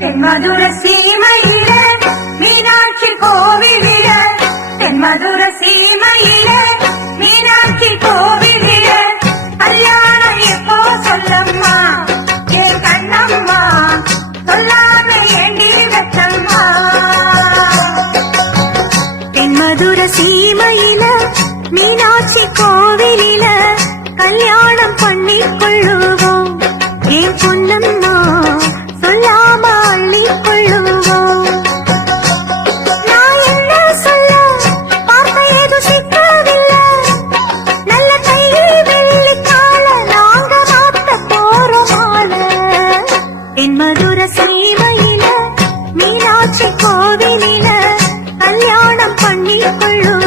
தென்மதுர சீமையில மீனாட்சி கோவிலில தென்மதுர சீமையில மீனாட்சி கோவிலில கல்யாணம் எப்போ சொல்லம்மா என் கண்ணம்மா சொல்லாம ஏண்டி வச்சம்மா தென்மதுர சீமையில மீனாட்சி கோவிலில கல்யாணம் பண்ணிக் கொள்ளுவோம் என் பொன்னம்மா சொல்லாம அள்ளிக் கொள்ளுவோம் நான் என்ன சொல்ல பார்க்க ஏது சிக்கவில்லை நல்ல கை வெள்ளிக்கால நாங்க மாத்த போறோமான தென்மதுர சீமையில மீனாட்சி கோவிலில கல்யாணம் பண்ணிக் கொள்ளுவோம்